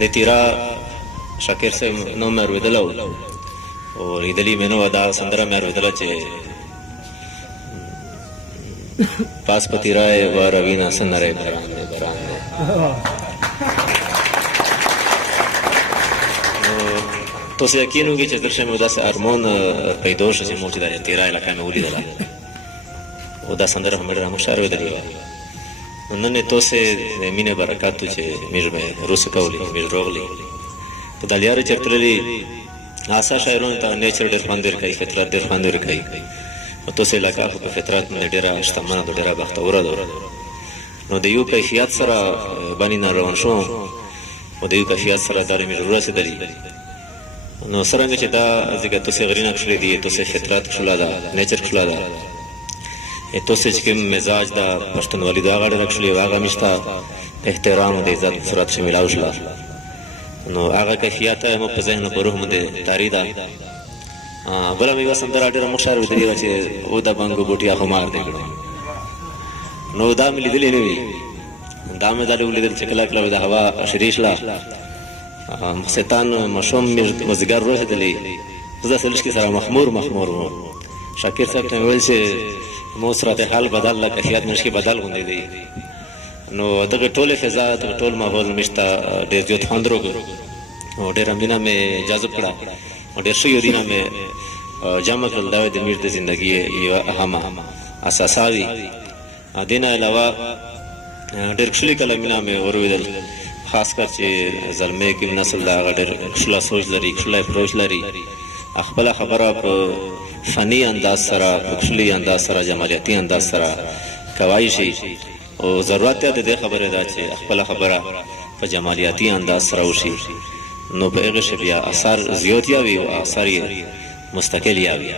د تیرا شاکر صاحب نو مې اورېدلی و او لیدلي مې نه وه دا سندره مې اورېدله چې پاس په تیرا یې واروینه څه نری باران دی باران دی. تاسو یقین وکړئ چې درشه مې داسې ارمان پیدا شو چې مو چې دا تیرا علاقه مې ولیدله او دا سندره هم ډېره مشهور اورېدلې وه. نن یې تاسې د مینې برکات و چې موږ به روسو کولی موږ راغلي په دا لیارې چې تللي آسا شاعرانو ته نیچر ډېر خوند ورکوي فطرت ډېر خوند ورکوي او تاسې علاقه خو په فطرت باندې ډېره شتمنه ده ډېره بختوره ده نو د یو کیفیت سره باندې نه روان شوم او د یو کیفیت سره دا مې ورسېدلي نو څرنګه چې دا ځکه تاسې غرینه کښلې دي تاسې فطرت کښله ده نیچر کښله ده تاسې چې کوم مزاج ده پښتونولي د هغه ډېره کښلې وه هغه مې شته احترام د عزت په صورت کښې میلاو شوله نو هغه کیفیت مو په ذهن په روح باندې طاري ده. بله مې یوه سندره ډېره مشهور اورېدلې وه چې او د بنګو بوټیا خو مار دی کړو نو دا مې لیدلې نه وي دا مې دا ولیدل چې کله کله د هوا شري شله شیطان ماشوم مې مازدیګر ورسېدلې زه داسې لږ کې سره مخمور وم شاکر صاحب ته مې ویل چې مو صورت حال بدل له کیفیت مې کې بدل غوندې دی نو دغه ټولې فضا دغه ټول ماحول مې شته ډېر زیات خوند راکړ او ډېره مینه مې جذب کړه او ډېر ښه یادونه مې جمع کړل دا د میر د زندګي یوه اهمه اساسه وي. دې نه علاوه ډېر ښکلي کلامونه مې واورېدل خاص کر چې زلمی کوم نسل د هغه ډېر ښکلی سوچ لري ښکلی اپروچ لري خپله خبره په فني انداز سره په ښکلي انداز سره جمالیاتي انداز سره کوای شي او ضرورت یې د دې خبرې ده چې خپله خبره په جمالیاتي انداز سره وشي نو په هغې شي بیا اثر زیات یاوي او اثر یې مستقل یاوي.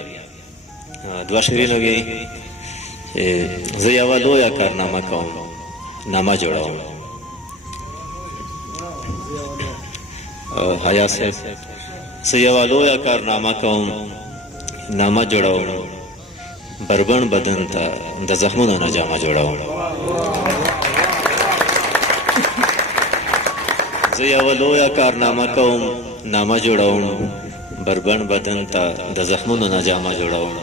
دوه شعرونه وایي زه یوه لویه کارنامه کوم نامه جوړوم. حیا صاحب زه یوه لویه کارنامه کوم نامه جوړوم بربند بدن ته د زخمونو نه جامه جوړوم. زه یوه لویه کارنامه کوم نامه جوړوم بربند بدن ته د زخمونو نه جامه جوړوم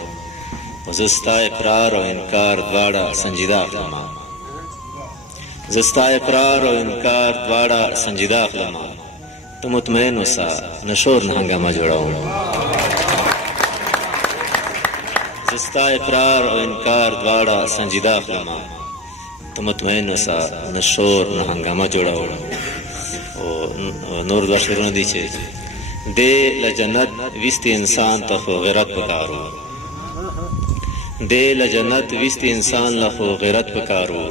زه ستا اقرار او انکار دواړه سنجیده اخلم زه ستا اقرار او انکار دواړه سنجیده اخلم ته مطمئن اوسه نه شور نه هنګامه جوړوم زه ستا اقرار او انکار دواړه سنجیده اخلم ته مطمئن اوسه نه شور نه هنګامه جوړوم. او نور دوه شعرونه دي چې دې له جنت ویستې انسان ته خو غیرت پکار و دې له جنت ویستې انسان له خو غیرت پکار و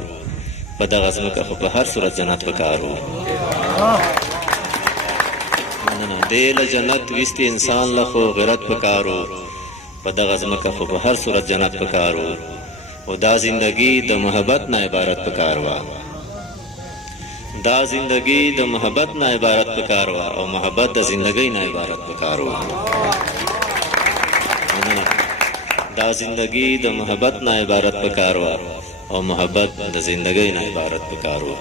په دغه ځمکه خو په هر صورت جنت پکار و دې له جنت ویستې انسان له خو غیرت پکار و په دغه ځمکه خو په هر صورت جنت پکار و او دا زندگی د محبت نه عبارت پکار وه دا زندگی د محبت نه عبارت پکار وه او محبت د زندګۍ نه عبارت پکار وه دا زندگی د محبت نه عبارت پکار وه او محبت د زندګۍ نه عبارت پکار وه.